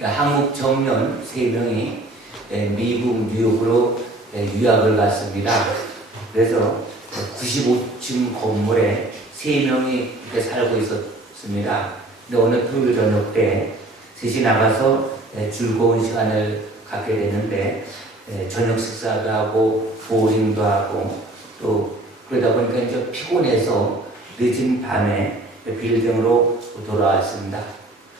한국 청년 3명이 미국 뉴욕으로 유학을 갔습니다. 그래서 95층 건물에 3명이 이렇게 살고 있었습니다. 근데 어느 토요일 저녁 때 셋이 나가서 즐거운 시간을 갖게 되는데 저녁 식사도 하고 보링도 하고 또 그러다 보니까 이제 피곤해서 늦은 밤에 빌딩으로 돌아왔습니다.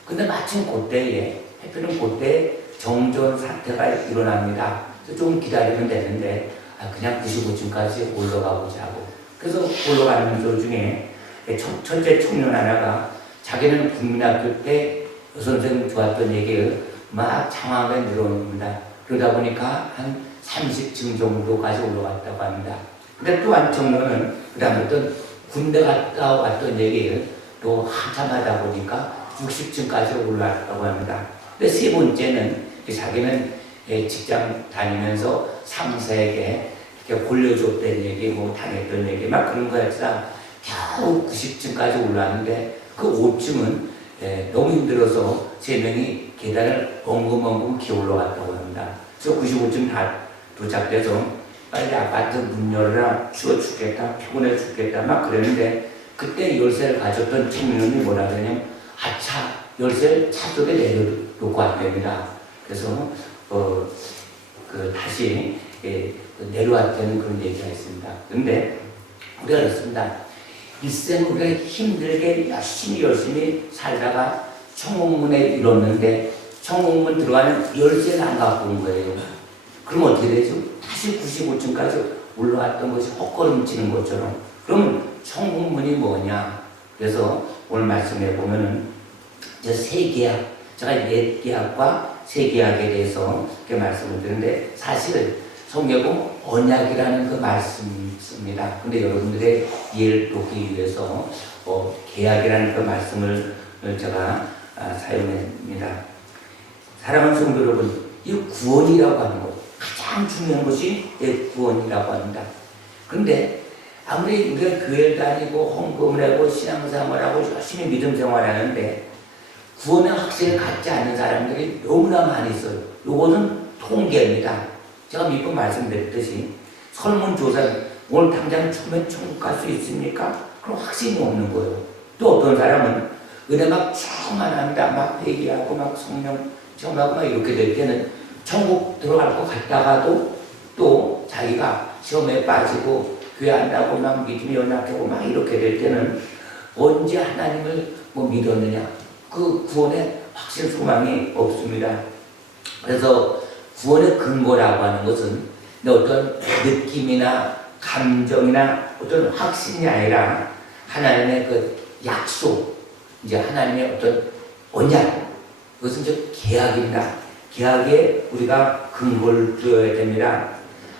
근데 마침 그때에 해피는 그때 정전 사태가 일어납니다. 그래서 좀 기다리면 되는데 그냥 95층까지 올라가 보자고. 그래서 올라가는 도중에 첫째 청년 하나가 자기는 국민학교 때 여선생 좋았던 얘기를 막 장황하게 늘어놓습니다. 그러다 보니까 한 30층 정도까지 올라갔다고 합니다. 근데 또 한 청년은 그 다음부터 군대 갔다 왔던 얘기를 또 한참 하다 보니까 60층까지 올라왔다고 합니다. 근데 세 번째는 자기는 직장 다니면서 상사에게 골려줬던 얘기, 뭐 당했던 얘기, 막 그런 거였다. 겨우 90층까지 올라왔는데 그 5층은 너무 힘들어서 3명이 계단을 엉금엉금 기어 올라갔다고 합니다. 그래서 95층 다 도착돼서 빨리 아파트 문 열어라, 추워 죽겠다, 피곤해 죽겠다, 막 그랬는데 그때 열쇠를 가졌던 청년이 뭐라 그러냐면 아차, 열쇠를 차 속에 내려놓고 왔답니다. 그래서 다시 내려왔다는 그런 얘기가 있습니다. 그런데 우리가 그렇습니다. 일생 우리가 힘들게 열심히 살다가 청홍문에 이뤘는데 청홍문 들어가는 열쇠를 안 갖고 온 거예요. 그럼 어떻게 되죠? 다시 95층까지 올라왔던 것이 헛걸음치는 것처럼. 그럼 청홍문이 뭐냐? 그래서 오늘 말씀해 보면은 이제 새 계약, 제가 옛 계약과 새 계약에 대해서 이렇게 말씀을 드리는데 사실은 성경은 언약이라는 그 말씀이 있습니다. 근데 여러분들의 이해를 돕기 위해서 계약이라는 그 말씀을 제가 사용합니다. 사랑하는 성도 여러분, 이 구원이라고 하는 것, 가장 중요한 것이 구원이라고 합니다. 그런데 아무리 우리가 교회를 다니고 헌금을 하고 신앙생활하고 열심히 믿음 생활하는데 구원의 확신을 갖지 않는 사람들이 너무나 많이 있어요. 이것은 통계입니다. 제가 몇 번 말씀드렸듯이 설문조사 오늘 당장 죽으면 천국 갈 수 있습니까? 그럼 확신이 없는 거예요. 또 어떤 사람은 은혜 막 충만합니다. 막 회개하고 막 성령 체험하고 막 이렇게 될 때는 천국 들어갈 것 같다가도 또 자기가 시험에 빠지고 교회 안 나고 막 믿음이 연약하고 막 이렇게 될 때는 언제 하나님을 믿었느냐? 그 구원의 확신 소망이 없습니다. 그래서 구원의 근거라고 하는 것은 어떤 느낌이나 감정이나 어떤 확신이 아니라 하나님의 그 약속, 이제 하나님의 어떤 언약, 그것은 이제 계약입니다. 계약에 우리가 근거를 두어야 됩니다.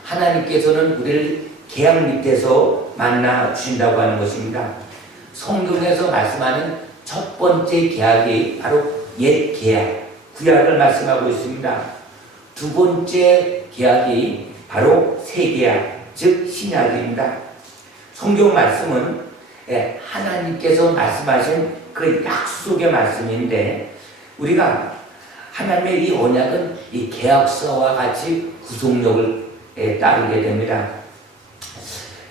하나님께서는 우리를 계약 밑에서 만나 주신다고 하는 것입니다. 성경에서 말씀하는 첫 번째 계약이 바로 옛 계약, 구약을 말씀하고 있습니다. 두 번째 계약이 바로 새 계약, 즉 신약입니다. 성경 말씀은 하나님께서 말씀하신 그 약속의 말씀인데 우리가 하나님의 이 언약은 이 계약서와 같이 구속력을 따르게 됩니다.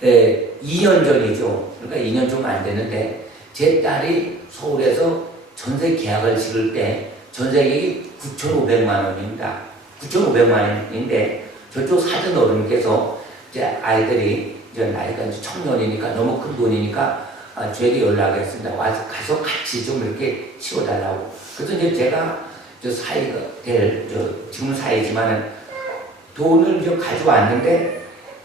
2년 전이죠. 그러니까 2년 좀 안 되는데 제 딸이 서울에서 전세 계약을 지을 때 전세계획이 9,500만 원입니다. 9,500만 원인데 저쪽 사전 어른께서 이제 아이들이 이제 나이가 이제 청년이니까 너무 큰 돈이니까 저에게 연락했습니다. 와서 가서 같이 좀 이렇게 치워달라고. 그래서 이제 제가 저 사이가 지금 사이지만은 돈을 좀 가져왔는데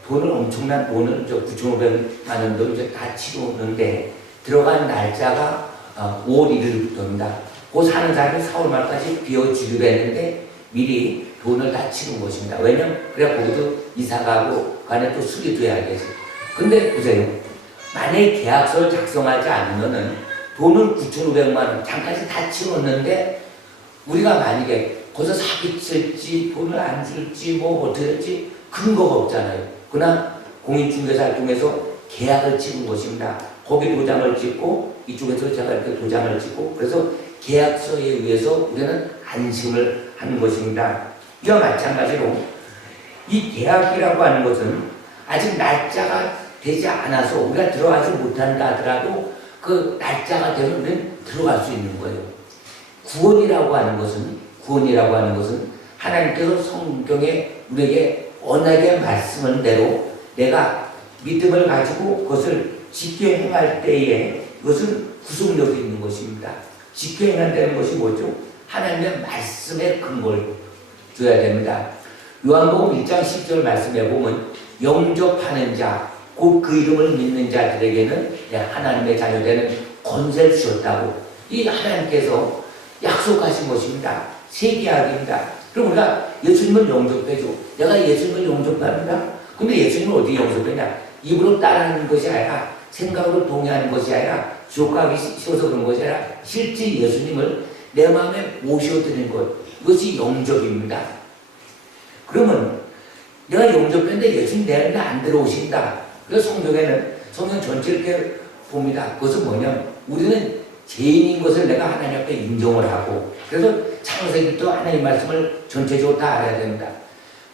돈을 엄청난 돈을 9,500만 원 돈을 이제 다 치우는데 들어간 날짜가 5월 1일부터입니다. 그 사는 사람이 4월 말까지 비워주기로 했는데 미리 돈을 다 치는 것입니다. 왜냐면 그래 거기도 이사가고 간에 또 수리도 해야겠지. 근데 보세요. 만약에 계약서를 작성하지 않으면은 돈을 9,500만 원 잠깐씩 다 치웠는데 우리가 만약에 거기서 사기 칠지 돈을 안 줄지 뭐 어떻게 될지 근거가 없잖아요. 그러나 공인중개사를 통해서 계약을 찍은 것입니다. 거기 도장을 찍고 이쪽에서 제가 이렇게 도장을 찍고 그래서 계약서에 의해서 우리는 안심을 하는 것입니다. 이와 마찬가지로 이 계약이라고 하는 것은 아직 날짜가 되지 않아서 우리가 들어가지 못한다 하더라도 그 날짜가 되면 우리는 들어갈 수 있는 거예요. 구원이라고 하는 것은 하나님께서 성경에 우리에게 언약의 말씀을 대로 내가 믿음을 가지고 그것을 지켜 행할 때에 그것은 구속력이 있는 것입니다. 지켜 행한다는 것이 뭐죠? 하나님의 말씀에 근거를 줘야 됩니다. 요한복음 1장 10절 말씀에 보면 영접하는 자, 곧 그 이름을 믿는 자들에게는 하나님의 자녀되는 권세를 주셨다고 이 하나님께서 약속하신 것입니다. 새 계약입니다. 그럼 우리가 예수님을 영접해줘. 내가 예수님을 영접합니다. 근데 예수님을 어디 영접했냐? 입으로 따르는 것이 아니라 생각으로 동의하는 것이 아니라 지옥 가기 싫어서 그런 것이 아니라 실제 예수님을 내 마음에 모셔드리는 것, 이것이 영접입니다. 그러면 내가 영접했는데 예수님 내 안에 안 들어오신다. 그래서 성경 전체를 이렇게 봅니다. 그것은 뭐냐면 우리는 죄인인 것을 내가 하나님 앞에 인정을 하고, 그래서 창세기부터 하나님 말씀을 전체적으로 다 알아야 됩니다.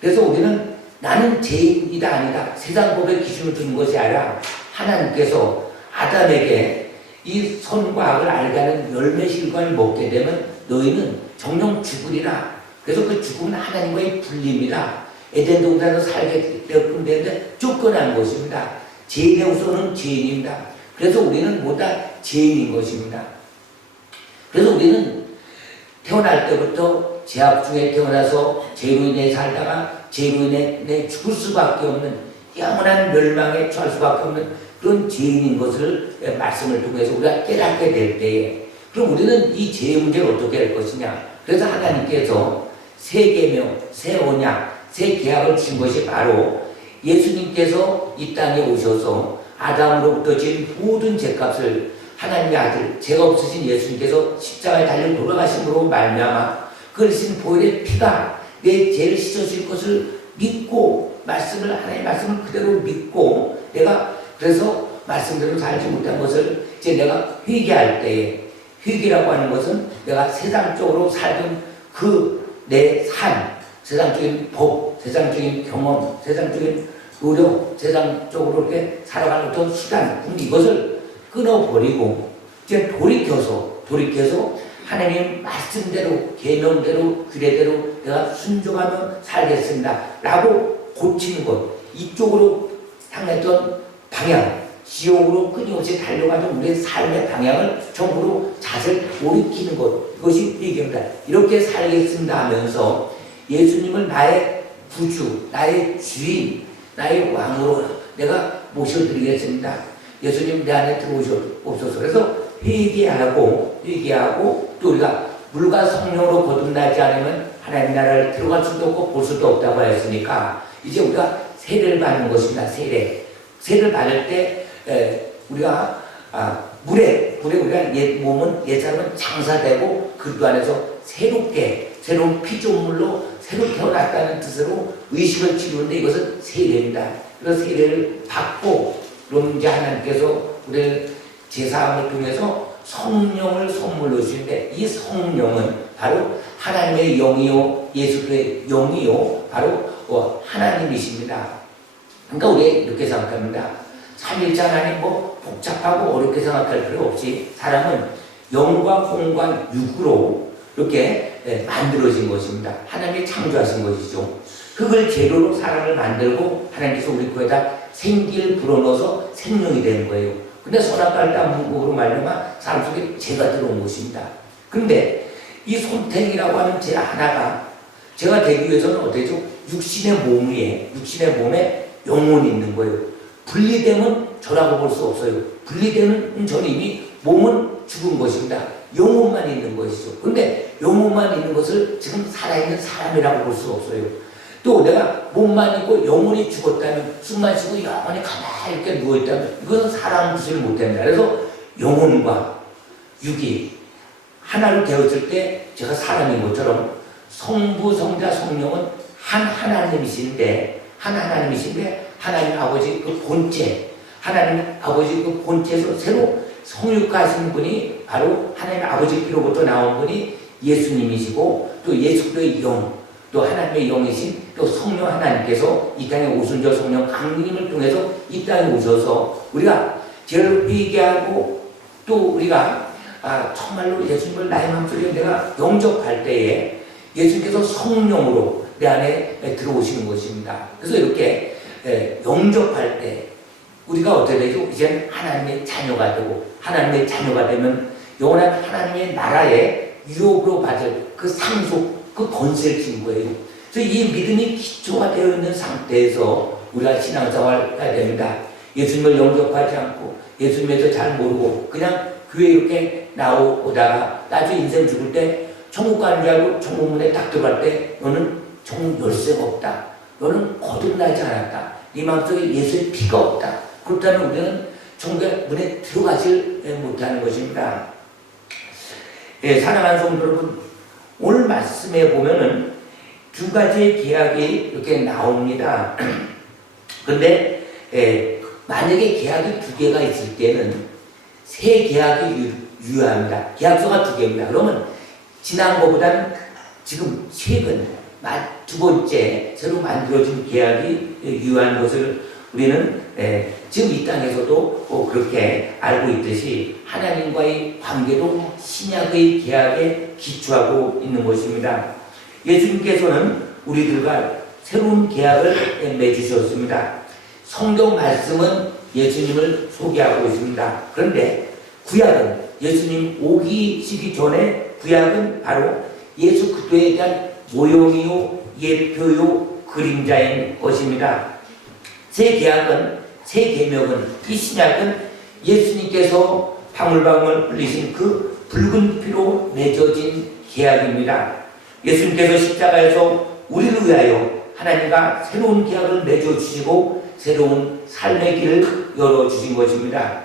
그래서 우리는 나는 죄인이다 아니다 세상 법의 기준을 두는 것이 아니라 하나님께서 아담에게 이 선과 악을 알게 하는 열매 실과를 먹게 되면 너희는 정령 죽으리라. 그래서 그 죽음은 하나님과의 분리입니다. 에덴 동산에서 살게 되었던 데인데 쫓겨난 것입니다. 죄인의 후손은 죄인입니다. 그래서 우리는 모두 다 죄인인 것입니다. 그래서 우리는 태어날 때부터 죄악 중에 태어나서 죄로 인해 살다가 죄로 인해 죽을 수밖에 없는 영원한 멸망에 처할 수밖에 없는 그런 죄인인 것을 말씀을 통해서 우리가 깨닫게 될 때에 그럼 우리는 이 죄의 문제를 어떻게 할 것이냐. 그래서 하나님께서 새 계명, 새 언약, 새 계약을 주신 것이 바로 예수님께서 이 땅에 오셔서 아담으로부터 지은 모든 죄값을 하나님의 아들, 죄가 없으신 예수님께서 십자가에 달려 돌아가심으로 말미암아 그리신 보혈의 피가 내 죄를 씻어줄 것을 믿고 하나님의 말씀을 그대로 믿고 내가 그래서 말씀대로 살지 못한 것을 이제 내가 회개할 때에 회개라고 하는 것은 내가 세상적으로 살던 그 내 삶, 세상적인 법, 세상적인 경험, 세상적인 노력, 세상적으로 이렇게 살아가는 어떤 수단, 이것을 끊어버리고 이제 돌이켜서 하나님 말씀대로, 계명대로, 규례대로 내가 순종하며 살겠습니다. 라고 고치는 것, 이쪽으로 향했던 방향, 지옥으로 끊임없이 달려가는 우리의 삶의 방향을 전부로 자세를 돌이키는 것, 이것이 얘기입니다. 이렇게 살겠습니다 하면서 예수님을 나의 구주, 나의 주인, 나의 왕으로 내가 모셔드리겠습니다. 예수님 내 안에 들어오시옵소서. 그래서 회개하고 또 우리가 물과 성령으로 거듭나지 않으면 하나님 나라를 들어갈 수도 없고 볼 수도 없다고 했으니까 이제 우리가 세례를 받는 것입니다. 세례를 받을 때 우리가 물에 우리가 옛사람은 장사되고 그리스도 안에서 새로운 피조물로 새로 태어났다는 뜻으로 의식을 치르는데 이것은 세례입니다. 그래서 세례를 받고 그럼 이제 하나님께서 우리를 제사함을 통해서 성령을 선물로 주시는데 이 성령은 바로 하나님의 영이요 예수의 영이요 바로 하나님이십니다. 그러니까 우리 이렇게 생각합니다. 삼일째 하나님 복잡하고 어렵게 생각할 필요 없이 사람은 영과 공과 육으로 이렇게 만들어진 것입니다. 하나님이 창조하신 것이죠. 흙을 재료로 사람을 만들고 하나님께서 우리 코에다 생기를 불어넣어서 생명이 되는 거예요. 근데 선악과를 따먹은 거로 말미암아 사람 속에 죄가 들어온 것입니다. 근데 이 손탱이라고 하는 죄 하나가 죄가 되기 위해서는 어때죠? 육신의 몸에 영혼이 있는 거예요. 분리되면 저라고 볼 수 없어요. 분리되는 저는 이미 몸은 죽은 것입니다. 영혼만 있는 것이죠. 근데 영혼만 있는 것을 지금 살아있는 사람이라고 볼 수 없어요. 또 내가 몸만 있고 영혼이 죽었다면 숨만 쉬고 영혼이 가만히 이렇게 누워있다면 이것은 사람 구실을 못합니다. 그래서 영혼과 육이 하나로 되었을 때 제가 사람인 것처럼 성부, 성자, 성령은 한 하나님이신데 하나님 아버지 그 본체, 하나님 아버지 그 본체에서 새로 성육하신 분이 바로 하나님 아버지 피로부터 나온 분이 예수님이시고 또 예수의 영, 또 하나님의 영이신 또 성령 하나님께서 이 땅에 오순절 성령 강림을 통해서 이 땅에 오셔서 우리가 죄를 회개하고 또 우리가 정말로 예수님을 나의 마음속에 내가 영접할 때에 예수님께서 성령으로 내 안에 들어오시는 것입니다. 그래서 이렇게 영접할 때 우리가 어떻게 되죠? 이제 하나님의 자녀가 되고 하나님의 자녀가 되면 영원한 하나님의 나라의 유업으로 받을 그 상속, 그 권세를 진 거예요. 그래서 이 믿음이 기초가 되어 있는 상태에서 우리가 신앙생활을 해야 됩니다. 예수님을 영접하지 않고 예수님에서 잘 모르고 그냥 교회 이렇게 나오다가 나중에 인생 죽을 때 천국 가는 줄 알고 천국문에 딱 들어갈 때 너는 천국 열쇠가 없다. 너는 거듭나지 않았다. 네 마음속에 예수의 피가 없다. 그렇다면 우리는 천국의 문에 들어가질 못하는 것입니다. 사랑하는 성도 여러분, 오늘 말씀에 보면은 두 가지의 계약이 이렇게 나옵니다. 근데 만약에 계약이 두 개가 있을 때는 새 계약이 유효합니다. 계약서가 두 개입니다. 그러면 지난 것보다는 지금 최근 두 번째 새로 만들어진 계약이 유효한 것을 우리는 지금 이 땅에서도 그렇게 알고 있듯이 하나님과의 관계도 신약의 계약에 기초하고 있는 것입니다. 예수님께서는 우리들과 새로운 계약을 맺으셨습니다. 성경 말씀은 예수님을 소개하고 있습니다. 그런데 구약은 예수님 오시기 전에 구약은 바로 예수 그리스도에 대한 모형이요 예표요 그림자인 것입니다. 새 계약은 새 계명은 이 신약은 예수님께서 방울방울 흘리신 그 붉은 피로 맺어진 계약입니다. 예수님께서 십자가에서 우리를 위하여 하나님과 새로운 계약을 맺어주시고 새로운 삶의 길을 열어주신 것입니다.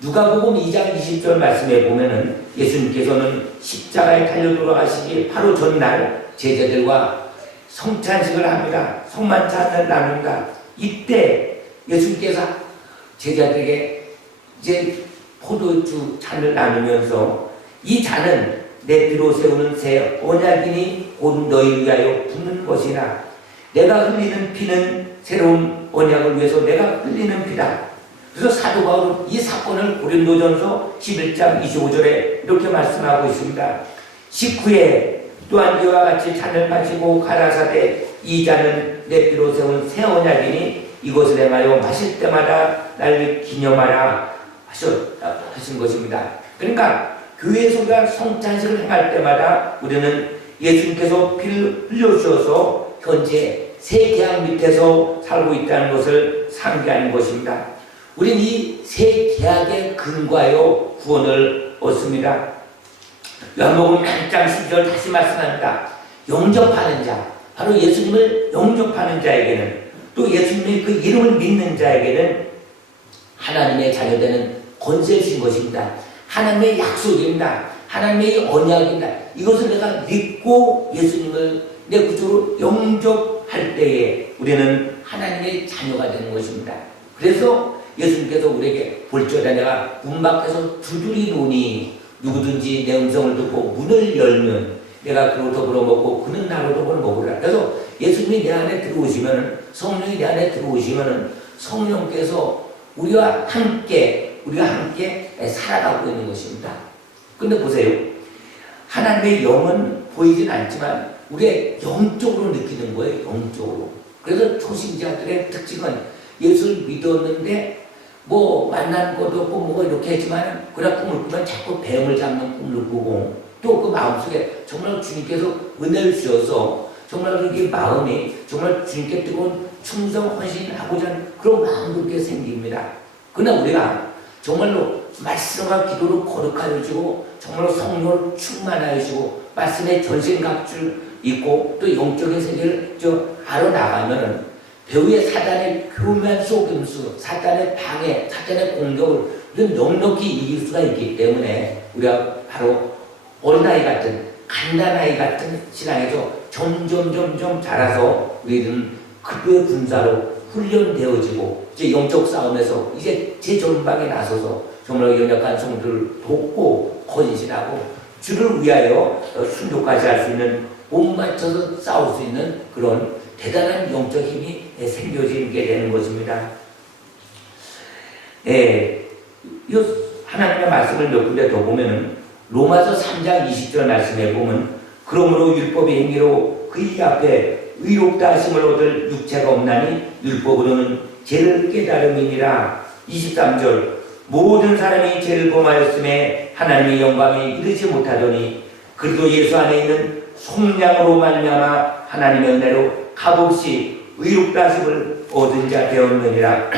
누가복음 2장 20절 말씀에 보면은 예수님께서는 십자가에 달려 돌아가시기 바로 전날 제자들과 성찬식을 합니다. 성만찬을 나눕니다. 이때 예수님께서 제자들에게 이제 포도주 잔을 나누면서 이 잔은 내 피로 세우는 새 언약이니 곧 너희 위하여 붓는 것이나 내가 흘리는 피는 새로운 언약을 위해서 내가 흘리는 피다. 그래서 사도 바울은 이 사건을 고린도전서 11장 25절에 이렇게 말씀하고 있습니다. 식후에 또한 이와 같이 잔을 마시고 가라사대 이 잔은 내 피로 세운 새 언약이니 이것을 행하여 마실 때마다 날 기념하라 하신 것입니다. 그러니까 교회에서 우리가 성찬식을 행할 때마다 우리는 예수님께서 피를 흘려주셔서 현재 새 계약 밑에서 살고 있다는 것을 상기하는 것입니다. 우리는 이 새 계약에 근거하여 구원을 얻습니다. 요한복음 1장 10절 다시 말씀합니다. 영접하는 자, 바로 예수님을 영접하는 자에게는 또 예수님의 그 이름을 믿는 자에게는 하나님의 자녀되는 권세를 주신 것입니다. 하나님의 약속입니다. 하나님의 언약입니다. 이것을 내가 믿고 예수님을 내 구주로 영접할 때에 우리는 하나님의 자녀가 되는 것입니다. 그래서 예수님께서 우리에게 볼지어다 내가 문 밖에서 두드리노니 누구든지 내 음성을 듣고 문을 열면 내가 그로 더불어 먹고 그는 나로 더불어 먹으리라. 그래서 예수님이 내 안에 들어오시면 성령이 내 안에 들어오시면 성령께서 우리가 함께 살아가고 있는 것입니다. 근데 보세요. 하나님의 영은 보이진 않지만 우리의 영적으로 느끼는 거예요. 영적으로. 그래서 초신자들의 특징은 예수를 믿었는데 뭐 만난 것도 없고 뭐가 이렇게 했지만 그러나 꿈을 꾸면 자꾸 뱀을 잡는 꿈을 꾸고 또 그 마음속에 정말 주님께서 은혜를 주셔서 정말 이 마음이 정말 주님께 뜨거운 충성 헌신하고자 하는 그런 마음도 이렇게 생깁니다. 그러나 우리가 정말로 말씀과 기도로 거룩하여 주고 정말로 성령을 충만하여 주고 말씀의 전신갑주를 입고 또 영적인 세계를 알아나가면은 배후의 사단의 교묘한 속임수, 사단의 방해, 사단의 공격을 우리는 넉넉히 이길 수가 있기 때문에 우리가 바로 어린아이 같은 간단아이 같은 신앙에서 점점 자라서 우리는 그리스도의 군사로 훈련되어지고 이제 영적 싸움에서 이제 제 전방에 나서서 정말 연약한 성도들을 돕고 헌신하고 주를 위하여 순종까지 할 수 있는 못 맞춰서 싸울 수 있는 그런 대단한 영적 힘이 생겨지게 되는 것입니다. 하나님의 말씀을 몇 군데 더 보면은 로마서 3장 20절 말씀에 보면 그러므로 율법의 행위로 그의 앞에 의롭다 하심을 얻을 육체가 없나니 율법으로는 죄를 깨달음이니라. 23절 모든 사람이 죄를 범하였음에 하나님의 영광에 이르지 못하더니 그리고 예수 안에 있는 속량으로 말미암아 하나님의 은혜로 값없이 의롭다 하심을 얻은 자 되었느니라.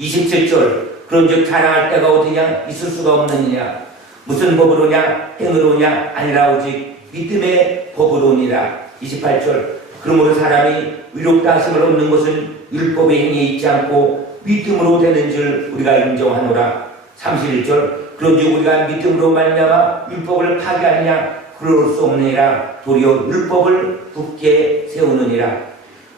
27절 그런즉 자랑할 때가 어디냐 있을 수가 없느니라. 무슨 법으로냐 행으로냐 아니라 오직 믿음의 법으로니라. 28절 그러므로 사람이 의롭다 하심을 얻는 것은 율법의 행위에 있지 않고 믿음으로 되는 줄 우리가 인정하노라. 31절 그런즉 우리가 믿음으로 말미암아 율법을 파괴하느냐 그럴 수 없느니라. 도리어 율법을 굳게 세우느니라.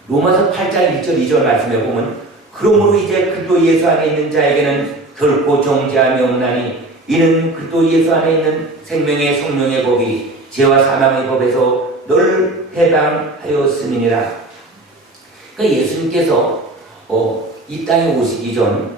로마서 8장 1절 2절 말씀에 보면 그러므로 이제 그리스도 예수 안에 있는 자에게는 결코 정죄함이 없나니 이는 그리스도 예수 안에 있는 생명의 성령의 법이 죄와 사망의 법에서 널 해방하였음이니라. 그러니까 예수님께서 이 땅에 오시기 전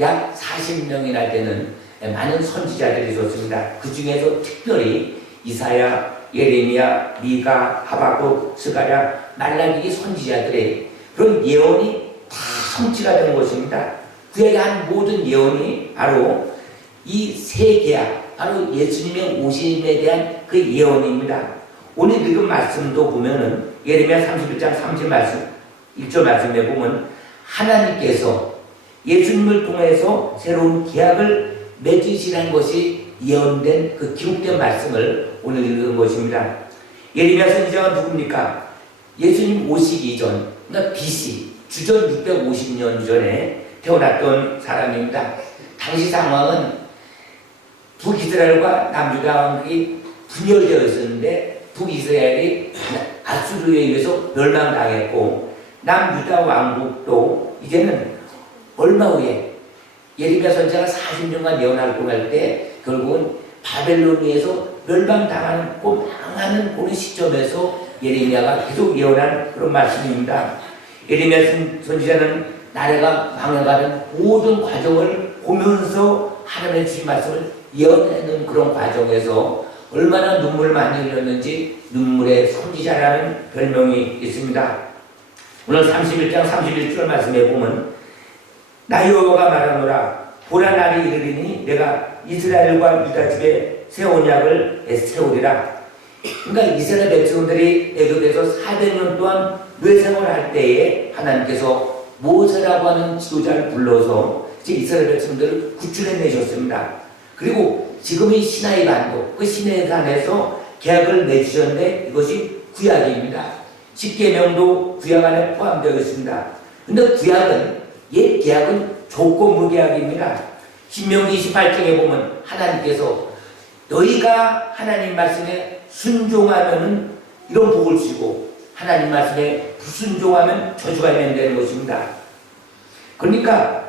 약 40명이나 되는 많은 선지자들이 있었습니다. 그 중에서 특별히 이사야, 예레미야, 미가, 하박국, 스가랴, 말라기 선지자들의 그런 예언이 다 성취가 되는 것입니다. 그에게 한 모든 예언이 바로 이 새 계약, 바로 예수님의 오심에 대한 그 예언입니다. 오늘 읽은 말씀도 보면은 예레미야 31장 30 말씀, 1절 말씀에 보면 하나님께서 예수님을 통해서 새로운 계약을 맺으시라는 것이 예언된 그 기록된 말씀을 오늘 읽은 것입니다. 예레미야 선지자가 누굽니까? 예수님 오시기 전, 그러니까 BC, 주전 650년 전에 태어났던 사람입니다. 당시 상황은 북이스라엘과 남유다 왕국이 분열되어 있었는데 북이스라엘이 아수르에 의해서 멸망당했고 남유다 왕국도 이제는 얼마 후에 예레미야 선지자가 40년간 예언할 공할 때 결국은 바벨론에서 멸망당하는 망하는 그런 시점에서 예레미야가 계속 예언한 그런 말씀입니다. 예레미야 선지자는 나라가 망해가는 모든 과정을 보면서 하나님의 주신 말씀을 예언하는 그런 과정에서 얼마나 눈물을 많이 흘렸는지 눈물의 선지자라는 별명이 있습니다. 오늘 31장 31절 말씀에 보면 나 여호와가 말하노라 보라 날이 이르리니 내가 이스라엘과 유다 집에 새 언약을 세우리라. 그러니까 이스라엘 백성들이 애굽에서 400년 동안 뇌생활할 때에 하나님께서 모세라고 하는 지도자를 불러서 이스라엘 백성들을 구출해내셨습니다. 그리고 지금의 시나이 반도, 그 시나이 산에서 계약을 맺으셨는데 이것이 구약입니다. 십계명도 구약 안에 포함되어 있습니다. 그런데 구약은, 옛 계약은 조건부 계약입니다. 신명기 28장에 보면 하나님께서 너희가 하나님 말씀에 순종하면은 이런 복을 주고 하나님 말씀에 불순종하면 저주가 있는 것입니다. 그러니까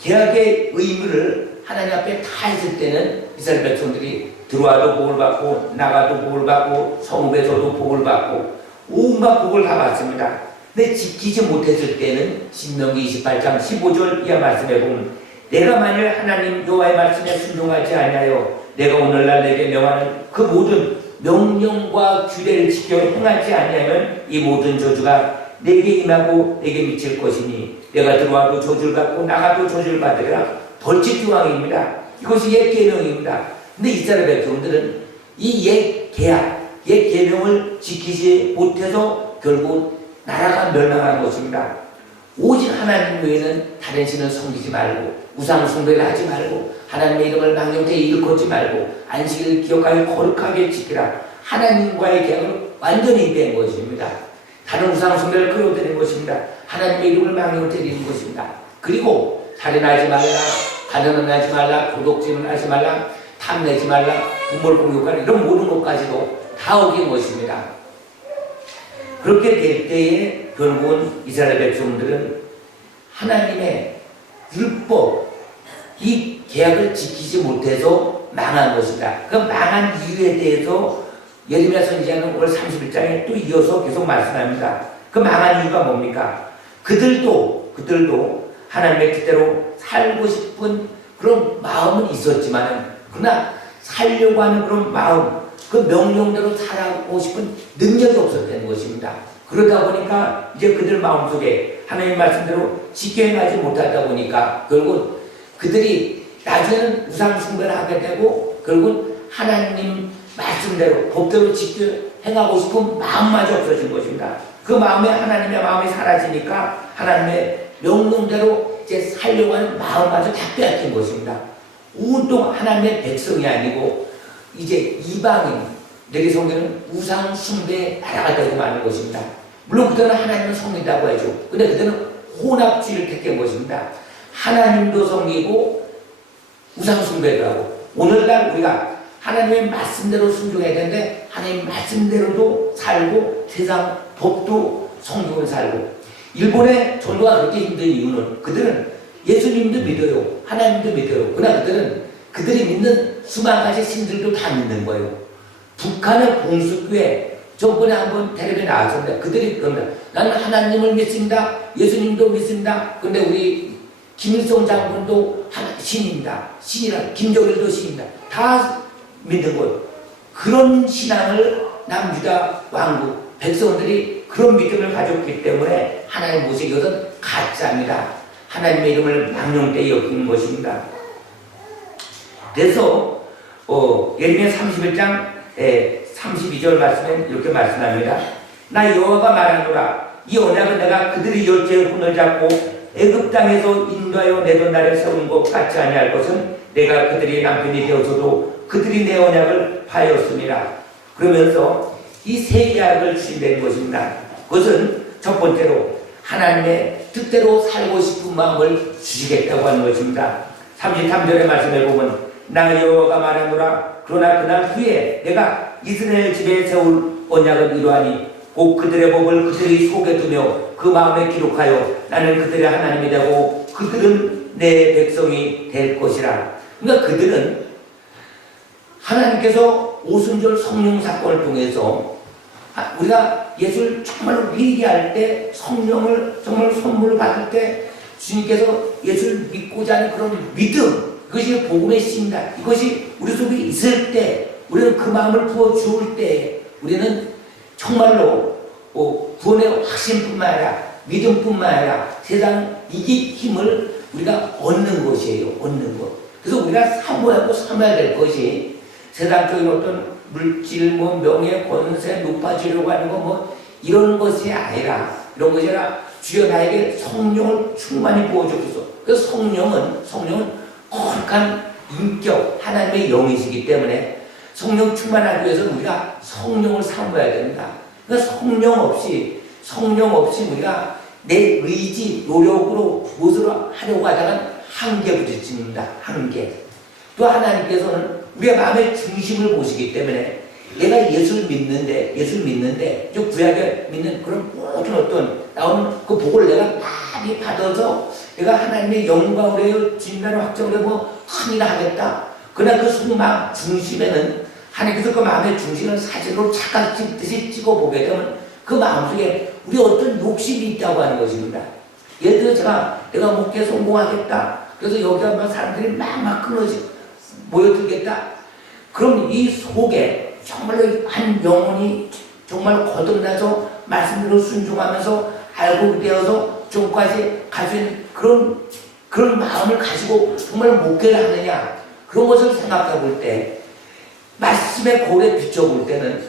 계약의 의무를 하나님 앞에 다 했을 때는 이스라엘 백성들이 들어와도 복을 받고 나가도 복을 받고 성읍에서도 복을 받고 온갖 복을 다 받습니다. 근데 지키지 못했을 때는 신명기 28장 15절 이하 말씀에 보면 내가 만일 하나님 여호와의 말씀에 순종하지 아니하여 내가 오늘날 내게 명하는 그 모든 명령과 규례를 지켜 행하지 아니하면 이 모든 저주가 내게 임하고 내게 미칠 것이니 내가 들어와도 저주를 받고 나가도 저주를 받으리라. 벌칙 조항입니다. 이것이 옛 계명입니다. 근데 이스라엘 백성들은 이 옛 계약, 옛 계명을 지키지 못해서 결국 나라가 멸망한 것입니다. 오직 하나님 외에는 다른 신을 섬기지 말고 우상 숭배를 하지 말고 하나님의 이름을 망령되이 일컫지 말고 안식일을 기억하여 거룩하게 지키라. 하나님과의 계약을 완전히 뺀 것입니다. 다른 우상 숭배를 끌어들인 것입니다. 하나님의 이름을 망령되이 것입니다. 그리고 살인하지 말라, 가늠을 하지 말라, 도둑질을 하지 말라, 탐내지 말라, 부모를 공격하라, 이런 모든 것까지도 다 어긴 것입니다. 그렇게 될 때에 결국은 이스라엘 백성들은 하나님의 율법, 이 계약을 지키지 못해서 망한 것이다. 그 망한 이유에 대해서 예레미야 선지자는 5월 31장에 또 이어서 계속 말씀합니다. 그 망한 이유가 뭡니까? 그들도 하나님의 뜻대로 살고 싶은 그런 마음은 있었지만은, 그러나 살려고 하는 그런 마음, 그 명령대로 살아가고 싶은 능력이 없었다는 것입니다. 그러다 보니까 이제 그들 마음속에 하나님 말씀대로 지켜 행하지 못하다 보니까 결국 그들이 나중에는 우상 숭배를 하게 되고 결국 하나님 말씀대로 법대로 지켜 행하고 싶은 마음마저 없어진 것입니다. 그 마음에 하나님의 마음이 사라지니까 하나님의 명령대로 이제 살려고 하는 마음마저 다 빼앗긴 것입니다. 온통 하나님의 백성이 아니고 이제 이방인들이 섬기는 우상 숭배의 나라가 되고 마는 것입니다. 물론 그들은 하나님은 섬긴다고 하죠. 근데 그들은 혼합주의를 택한 것입니다. 하나님도 섬기고 우상 숭배도 하고, 오늘날 우리가 하나님의 말씀대로 순종해야 되는데 하나님 말씀대로도 살고 세상 법도 성경을 살고. 일본의 전도가 그렇게 힘든 이유는 그들은 예수님도 믿어요, 하나님도 믿어요. 그러나 그들은 그들이 믿는 수만 가지 신들도 다 믿는 거예요. 북한의 공수교회 저번에 한번 텔레비에 나왔었는데 그들이 그럽니다. 나는 하나님을 믿습니다, 예수님도 믿습니다. 그런데 우리 김일성 장군도 신입니다, 신이라 김정일도 신입니다. 다 믿는 거예요. 그런 신앙을 남유다 왕국 백성들이 그런 믿음을 가졌기 때문에 하나님 모시기 것은 가짜입니다. 하나님의 이름을 망령되이 여기는 것입니다. 그래서 예레미야 31장 32절 말씀에 이렇게 말씀합니다. 나 여호와가 말하노라. 이 언약은 내가 그들이 열째의 손을 잡고 애굽 땅에서 인도하여 내던 날에 세운 것 같지 아니할 것은 내가 그들의 남편이 되어서도 그들이 내 언약을 파였습니다. 그러면서 이 새 계약을 주신다는 것입니다. 그것은 첫 번째로 하나님의 뜻대로 살고 싶은 마음을 주시겠다고 하는 것입니다. 33절의 말씀에 보면 나 여호와가 말하노라. 그러나 그날 후에 내가 이스라엘 집에 세울 언약을 이루하니 곧 그들의 법을 그들의 속에 두며 그 마음에 기록하여 나는 그들의 하나님이 되고 그들은 내 백성이 될 것이라. 그러니까 그들은 하나님께서 오순절 성령 사건을 통해서 우리가 예수를 정말로 회개할 때, 성령을 정말 선물을 받을 때 주님께서 예수를 믿고자 하는 그런 믿음, 그것이 복음의 씨입니다. 이것이 우리 속에 있을 때, 우리는 그 마음을 부어주을 때 우리는 정말로 구원의 확신뿐만 아니라 믿음뿐만 아니라 세상 이길 힘을 우리가 얻는 것이에요. 얻는 것. 그래서 우리가 사모하고 삼아야 될 것이 세상적인 어떤 물질, 명예, 권세, 높아지려고 하는 거 이런 것이 아니라, 주여 나에게 성령을 충만히 부어주소서. 그래서 성령은 거룩한 인격, 하나님의 영이시기 때문에 성령 충만하기 위해서는 우리가 성령을 사모해야 됩니다. 그러니까 성령 없이 우리가 내 의지, 노력으로 무엇을 하려고 하다가 한계 부딪힙니다. 한계. 또 하나님께서는 우리의 마음의 중심을 보시기 때문에 내가 예수를 믿는데 저 구약에 믿는 그런 모든 어떤 나오는 그 복을 내가 많이 받아서 내가 하나님의 영광을 해요, 진단을 확정을 해서 큰일 하겠다. 그러나 그 속마음 중심에는 하나님께서 그 마음의 중심을 사진으로 착각 찍듯이 찍어보게 되면 그 마음속에 우리 어떤 욕심이 있다고 하는 것입니다. 예를 들어 내가 목회 성공하겠다. 그래서 여기 한번 사람들이 막 모여들겠다. 그럼 이 속에 정말로 한 영혼이 정말 거듭나서 말씀대로 순종하면서 알고 되어서 종까지 갈 수 있는 그런 마음을 가지고 정말 목회를 하느냐, 그런 것을 생각해 볼 때, 말씀의 거울에 비춰볼 때는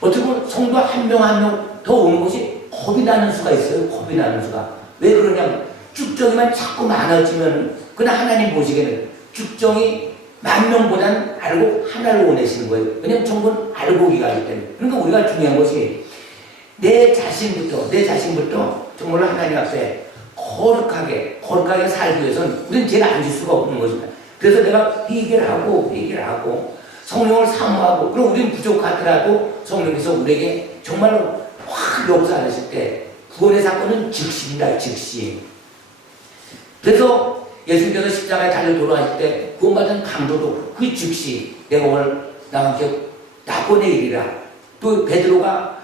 어떻게 보면 성도 한 명 한 명 더 오는 것이 겁이 나는 수가 있어요. 겁이 나는 수가. 왜 그러냐면 쭉정이만 자꾸 많아지면 그냥 하나님 보시기에는 쭉정이 10,000명보다는 알고 하나를 원하시는 거예요. 왜냐하면 전부는 알고 기가기 때문에. 그러니까 우리가 중요한 것이 내 자신부터 정말로 하나님 앞에 거룩하게 살기 위해서는 우리는 제가 앉을 수가 없는 것입니다. 그래서 내가 회개를 하고 성령을 사모하고, 그럼 우리는 부족하더라도 성령께서 우리에게 정말로 확 역사하실 때 구원의 사건은 즉시입니다. 즉시. 그래서 예수님께서 십자가에 달려 돌아가실 때 구원받은 강도도 그 즉시 내가 오늘 나와 함께 낙원에 이르리라. 또 베드로가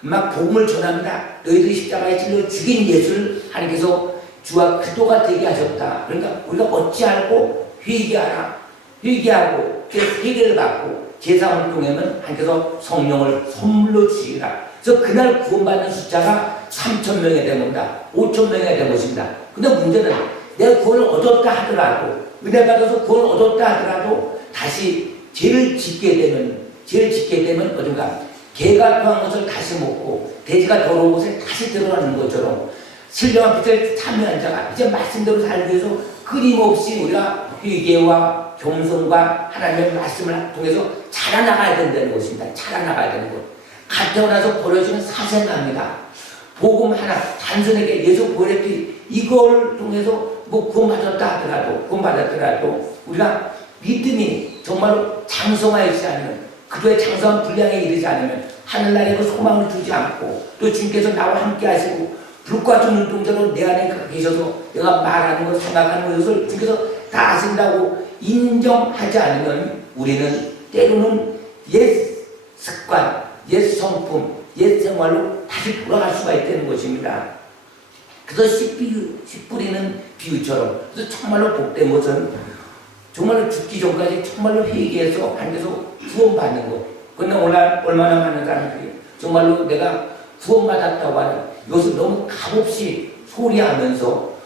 막 복음을 전합니다. 너희들이 십자가에 찔러 죽인 예수를 하나님께서 주와 그도가 되게 하셨다. 그러니까 우리가 어찌 알고 회개하라. 회개하고 회개를 받고 제사원을 통하면 하나님께서 성령을 선물로 주시리라. 그래서 그날 구원받는 숫자가 3,000명이 된 겁니다. 5,000명이 된 것입니다. 근데 문제는 내가 구원을 얻었다 하더라도, 은혜 받아서 구원을 얻었다 하더라도 다시 죄를 짓게 되면 어딘가 개가 토한 것을 다시 먹고 돼지가 더러운 곳에 다시 들어가는 것처럼 신령한 빛을 참여한 자가 이제 말씀대로 살기 위해서 끊임없이 우리가 회개와 겸손과 하나님의 말씀을 통해서 자라나가야 된다는 것입니다. 자라나가야 되는 것. 갓 태어나서 버려지는 사생합니다. 복음 하나, 단순하게 예수 보혈의 이걸 통해서 뭐 구원받았더라도 우리가 믿음이 정말로 장성하지 않으면, 그도의 장성한 분량에 이르지 않으면 하늘나라에 그 소망을 두지 않고 또 주님께서 나와 함께 하시고 불과 같은 눈동자로 내 안에 계셔서 내가 말하는 것, 생각하는 것을 주님께서 다 아신다고 인정하지 않으면 우리는 때로는 옛 습관, 옛 성품, 옛 생활로 다시 돌아갈 수가 있다는 것입니다. 그래서 씨 뿌리는 비유처럼, 그래서 정말로 복된 것은 정말로 죽기 전까지 정말로 회개해서 하나님께서 구원받는 것. 그런데 얼마나 많은 사람들이 정말로 내가 구원받았다고 하는 이것을 너무 값없이 소리하면서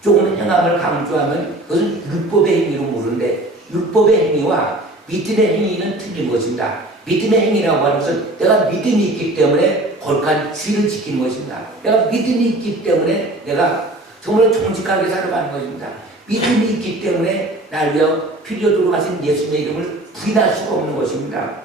조금 행함을 강조하면 그것은 율법의 행위로 모르는데, 율법의 행위와 믿음의 행위는 틀린 것입니다. 믿음의 행위라고 하는 것은 내가 믿음이 있기 때문에 거룩한 주의를 지키는 것입니다. 내가 믿음이 있기 때문에 내가 정말 정직하게 살아가는 것입니다. 믿음이 있기 때문에 날 위하여 피 흘려 가신 예수님의 이름을 부인할 수가 없는 것입니다.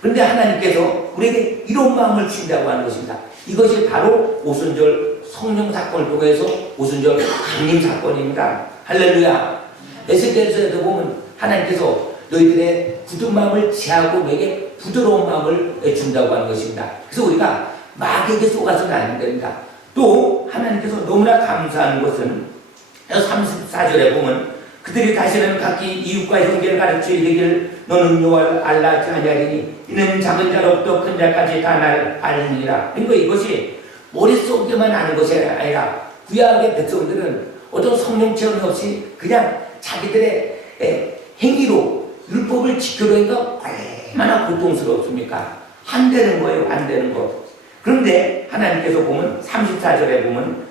그런데 하나님께서 우리에게 이런 마음을 주신다고 하는 것입니다. 이것이 바로 오순절 성령 사건을 통해서 오순절 강림 사건입니다. 할렐루야. 에스겔서에도 보면 하나님께서 너희들의 굳은 마음을 제하고 내게 부드러운 마음을 준다고 하는 것입니다. 그래서 우리가 마귀에게 속아서는 안 됩니다. 또 하나님께서 너무나 감사한 것은 34절에 보면 그들이 다시는 각기 이웃과 형제를 가르쳐 이르기를 너는 여호와를 알라 하냐리니 이는 작은 자로부터 큰 자까지 다 날 아느니라. 그러니까 이것이 머릿속에만 아는 것이 아니라 구약의 백성들은 어떤 성령 체험이 없이 그냥 자기들의 행위로 율법을 지켜내니까 얼마나 고통스럽습니까? 안 되는 거예요. 안 되는 거. 그런데 하나님께서 보면 34절에 보면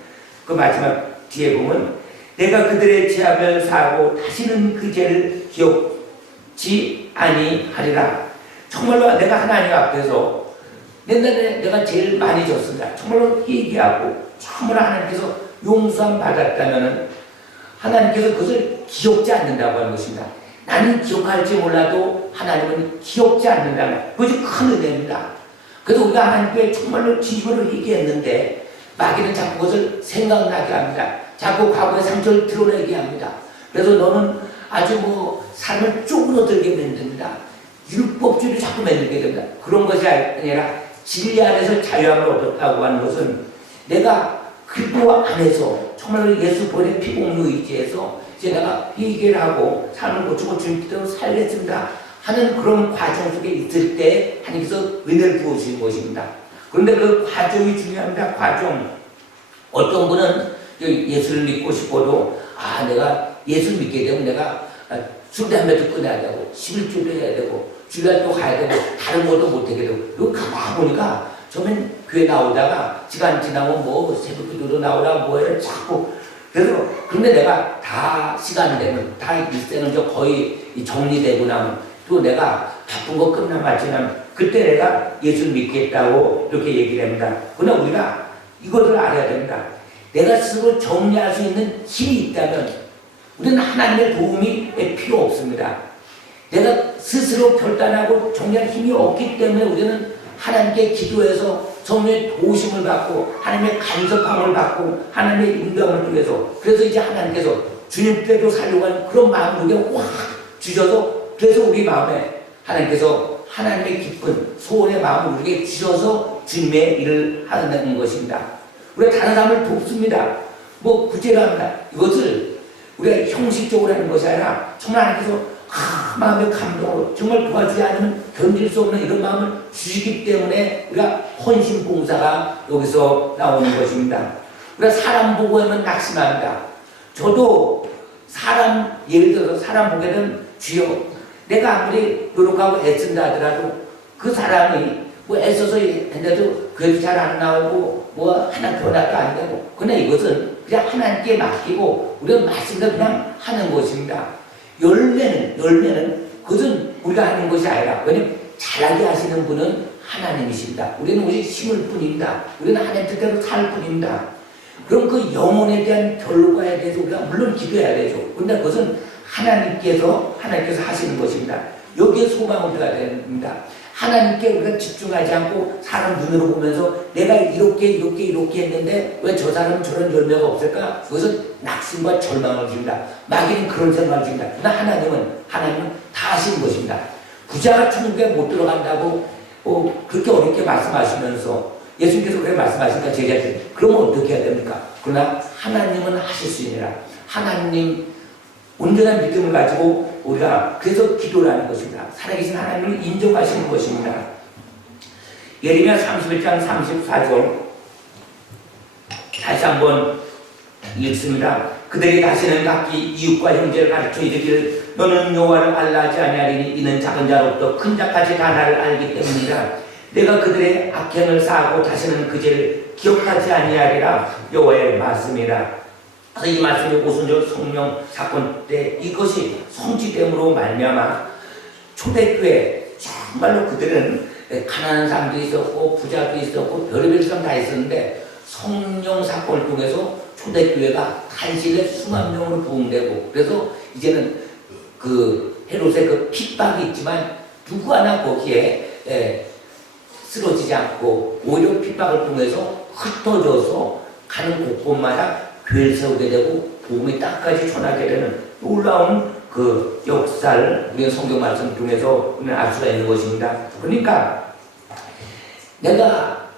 그 마지막 뒤에 보면 내가 그들의 죄악을 사하고 다시는 그 죄를 기억지 아니하리라. 정말로 내가 하나님 앞에서 옛날에 내가 제일 많이 졌습니다. 정말로 회개하고 정말로 하나님께서 용서함 받았다면 하나님께서 그것을 기억지 않는다고 하는 것입니다. 나는 기억할지 몰라도 하나님은 기억지 않는다는 그것이 큰 은혜입니다. 그래서 우리가 하나님께 정말로 진심으로 회개했는데 마귀는 자꾸 그것을 생각나게 합니다. 자꾸 과거의 상처를 드러내게 합니다. 그래서 너는 아주 삶을 쪼그러들게 만듭니다. 율법주의를 자꾸 만들게 됩니다. 그런 것이 아니라 진리 안에서 자유함을 얻었다고 하는 것은 내가 그리스도 안에서 정말로 예수 보혈의 피공로 의지해서 이제 내가 회개를 하고 삶을 고치고 주님께로 살겠습니다 하는 그런 과정 속에 있을 때 하나님께서 은혜를 부어주신 것입니다. 그런데 그 과정이 중요합니다. 과정. 어떤 분은 예수를 믿고 싶어도 내가 예수를 믿게 되면 내가 술, 담배도 끊어야 되고 11조도 해야 되고 주일날도 가야 되고 다른 것도 못하게 되고 이거 가만 보니까 처음엔 교회 나오다가 시간 지나면 새벽기도로 나오라 뭐해 자꾸 그래서 그런데 내가 다 시간 되면 다 일생은 거의 정리되고 나면 또 내가 바쁜 거 끝나면 지나면 그때 내가 예수를 믿겠다고 이렇게 얘기를 합니다. 그러나 우리가 이것을 알아야 됩니다. 내가 스스로 정리할 수 있는 힘이 있다면 우리는 하나님의 도움이 필요 없습니다. 내가 스스로 결단하고 정리할 힘이 없기 때문에 우리는 하나님께 기도해서 성령의 도우심을 받고 하나님의 간섭함을 받고 하나님의 인도함을 통해서 그래서 이제 하나님께서 주님 때도 살려고 하는 그런 마음을 우리가 확 주셔서 그래서 우리 마음에 하나님께서 하나님의 기쁜 소원의 마음을 우리에게 주셔서 주님의 일을 하는 것입니다. 우리가 다른 사람을 돕습니다. 구제를 합니다. 이것을 우리가 형식적으로 하는 것이 아니라 정말 하나님께서 마음의 감동으로 정말 도와주지 않으면 견딜 수 없는 이런 마음을 주시기 때문에 우리가 헌신봉사가 여기서 나오는 것입니다. 우리가 사람 보고 하면 낙심합니다. 저도 사람, 예를 들어서 사람 보게 되면 주여, 내가 아무리 노력하고 애쓴다 하더라도 그 사람이 뭐 애써서 했는데도 그래도 잘 안 나오고 뭐 하나 변화도 안 되고, 그러나 이것은 그냥 하나님께 맡기고 우리가 말씀대로 그냥 하는 것입니다. 열매는 그것은 우리가 하는 것이 아니라, 왜냐하면 잘하게 하시는 분은 하나님이십니다. 우리는 오직 심을 뿐입니다. 우리는 하나님 뜻대로 살 뿐입니다. 그럼 그 영혼에 대한 결과에 대해서 우리가 물론 기도해야 되죠. 그런데 그것은 하나님께서 하시는 것입니다. 여기에 소망을 둬야 됩니다. 하나님께 우리가 집중하지 않고 사람 눈으로 보면서 내가 이렇게 했는데 왜 저 사람은 저런 열매가 없을까? 그것은 낙심과 절망을 줍니다. 마귀는 그런 생각을 줍니다. 그러나 하나님은 다 하신 것입니다. 부자가 천국에 못 들어간다고 그렇게 어렵게 말씀하시면서 예수님께서 그렇게 말씀하시니까 제자들 그러면 어떻게 해야 됩니까? 그러나 하나님은 하실 수 있느라 하나님 온전한 믿음을 가지고 우리가 그래서 기도를 하는 것입니다. 살아계신 하나님을 인정하시는 것입니다. 예레미야 31장 34절 다시 한번 읽습니다. 그들이 다시는 각기 이웃과 형제를 가르쳐 이르기를 너는 여호와를 알라 하지 아니하리니 이는 작은 자로부터 큰 자까지 다 나를 알기 때문이라. 내가 그들의 악행을 사하고 다시는 그 죄를 기억하지 아니하리라. 여호와의 말씀이라. 이 말씀이 오순절 성령 사건 때 이것이 성취됨으로 말미암아 초대교회 정말로 그들은 가난한 사람도 있었고 부자도 있었고 별의별 사람 다 있었는데 성령 사건을 통해서 초대교회가 단식에 수만 명으로 부흥되고, 그래서 이제는 그 헤롯의 그 핍박이 있지만 누구 하나 거기에 쓰러지지 않고 오히려 핍박을 통해서 흩어져서 가는 곳곳마다 교회를 세우게 되고 복음이 땅까지 전하게 되는 놀라운 그 역사를 우리가 성경 말씀 통해서 알 수가 있는 것입니다. 그러니까 내가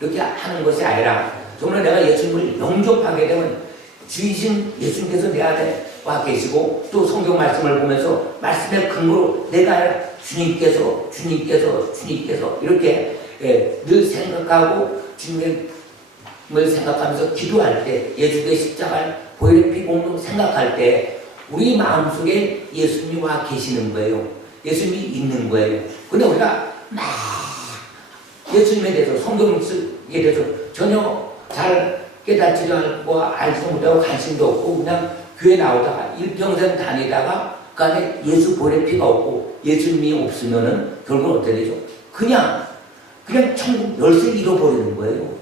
이렇게 하는 것이 아니라 정말 내가 예수님을 영접하게 되면 주이신 예수님께서 내 안에 와 계시고 또 성경 말씀을 보면서 말씀의 근거로 내가 주님께서 이렇게 늘 생각하고 주님을 생각하면서 기도할 때 예수의 십자가를 보혈의 피공로 생각할 때 우리 마음속에 예수님이 와 계시는 거예요. 예수님이 있는 거예요. 근데 우리가 막 예수님에 대해서 성경에 대해서 전혀 잘 깨닫지도 않고 알지도 못하고 관심도 없고 그냥 교회 나오다가 일평생 다니다가 그 안에 예수 보혈의 피가 없고 예수님이 없으면은 결국은 어떻게 되죠? 그냥 천국 열쇠 잃어버리는 거예요.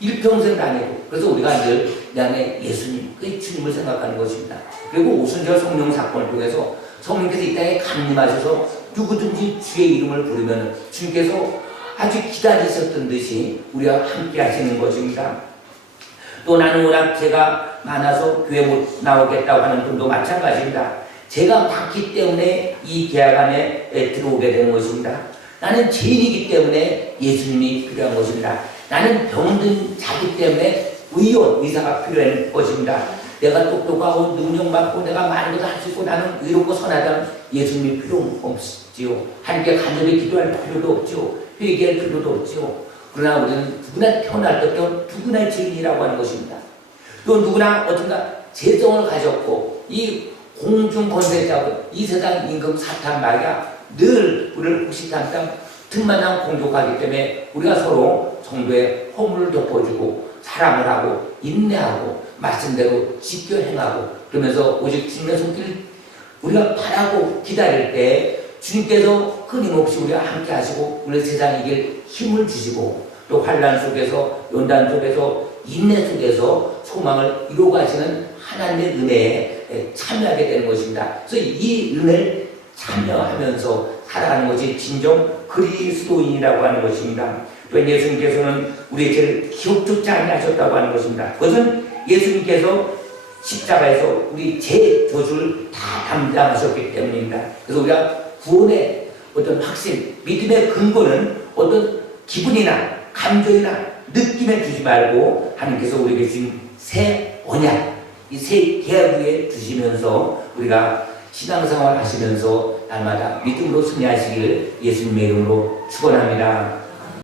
일평생 다니고. 그래서 우리가 늘 내 안에 예수님, 그 주님을 생각하는 것입니다. 그리고 오순절 성령 사건을 통해서 성령께서 이 땅에 강림하셔서 누구든지 주의 이름을 부르면 주님께서 아주 기다리셨던 듯이 우리와 함께 하시는 것입니다. 또 나는 워낙 죄가 많아서 교회 못 나오겠다고 하는 분도 마찬가지입니다. 죄가 많기 때문에 이 계약 안에 들어오게 되는 것입니다. 나는 죄인이기 때문에 예수님이 필요한 것입니다. 나는 병든 자기 때문에 의사가 필요한 것입니다. 내가 똑똑하고 능력받고 내가 많은 것을 할 수 있고 나는 의롭고 선하다면 예수님이 필요 없지요. 하나님께 간절히 기도할 필요도 없지요. 회개할 필요도 없지요. 그러나 우리는 누구나 태어날 때부터 누구나 죄인이라고 하는 것입니다. 또 누구나 어딘가 재성을 가졌고 이 공중 권세자고 이 세상 임금 사탄 마귀가 늘 우리를 혹시탐탐 틈만한 공격하기 때문에 우리가 서로 성도의 허물을 덮어주고 사랑을 하고 인내하고 말씀대로 지켜 행하고 그러면서 오직 주님의 손길 우리가 바라고 기다릴 때 주님께서 끊임없이 우리와 함께 하시고 우리 세상 이길 힘을 주시고 또 환난 속에서 연단 속에서 인내 속에서 소망을 이루어가시는 하나님의 은혜에 참여하게 되는 것입니다. 그래서 이 은혜를 참여하면서 살아가는 것이 진정 그리스도인이라고 하는 것입니다. 또 예수님께서는 우리의 죄를 기억조차 아니하셨다고 하는 것입니다. 그것은 예수님께서 십자가에서 우리 죄 저주를 다 담당하셨기 때문입니다. 그래서 우리가 구원의 어떤 확신, 믿음의 근거는 어떤 기분이나 감정이나 느낌에 두지 말고 하나님께서 우리에게 주신 새 언약, 이 새 계약 위에 두시면서 우리가 신앙생활 하시면서 날마다 믿음으로 승리하시기를 예수님의 이름으로 축원합니다.